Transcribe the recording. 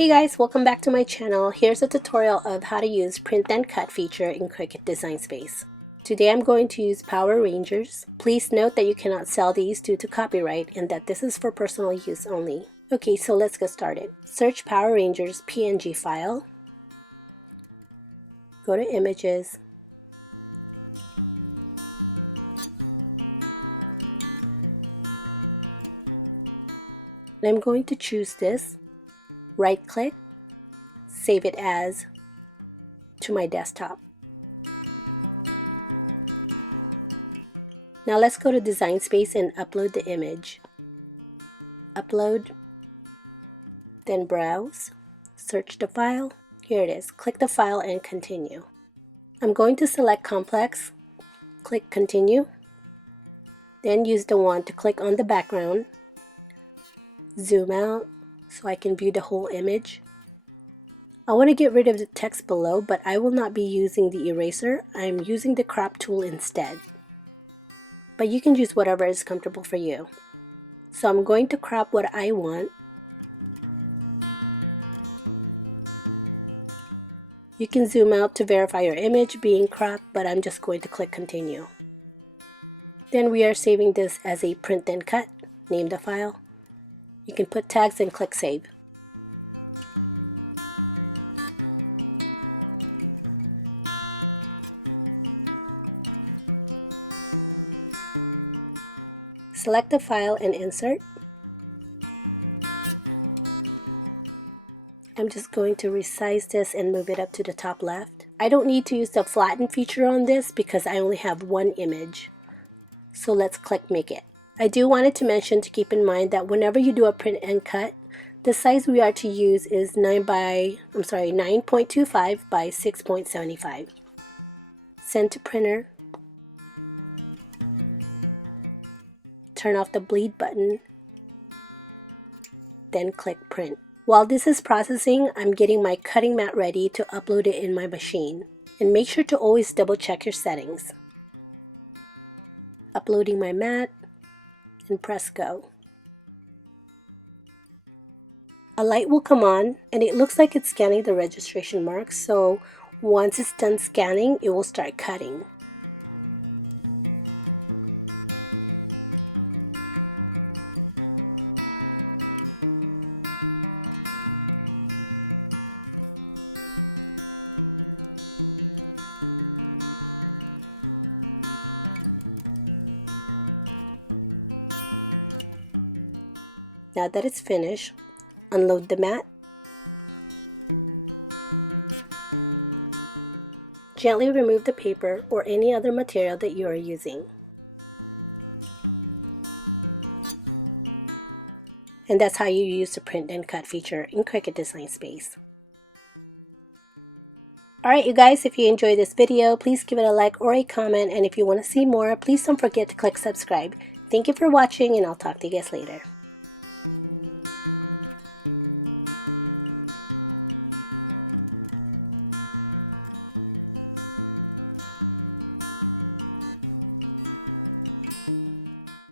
Hey guys, welcome back to my channel. Here's a tutorial of how to use print and cut feature in Cricut Design Space. Today I'm going to use Power Rangers. Please note that you cannot sell these due to copyright and that this is for personal use only. Okay, so let's get started. Search Power Rangers PNG file. Go to Images. And I'm going to choose this. Right click, save it as to my desktop. Now let's go to Design Space and upload the image. Upload, then browse, search the file. Here it is. Click the file and continue. I'm going to select Complex, click Continue, then use the wand to click on the background, zoom out so I can view the whole image. I want to get rid of the text below, but I will not be using the eraser. I'm using the crop tool instead. But you can use whatever is comfortable for you. So I'm going to crop what I want. You can zoom out to verify your image being cropped, but I'm just going to click Continue. Then we are saving this as a print and cut. Name the file. You can put tags and click Save. Select the file and insert. I'm just going to resize this and move it up to the top left. I don't need to use the flatten feature on this because I only have one image. So let's click Make It. I do wanted to mention to keep in mind that whenever you do a print and cut, the size we are to use is 9.25 by 6.75. Send to printer. Turn off the bleed button. Then click Print. While this is processing, I'm getting my cutting mat ready to upload it in my machine. And make sure to always double check your settings. Uploading my mat and press go. A light will come on and it looks like it's scanning the registration marks, so once it's done scanning, it will start cutting. Now that it's finished, unload the mat. Gently remove the paper or any other material that you are using. And that's how you use the print and cut feature in Cricut Design Space. Alright you guys, if you enjoyed this video, please give it a like or a comment, and if you want to see more, please don't forget to click subscribe. Thank you for watching and I'll talk to you guys later.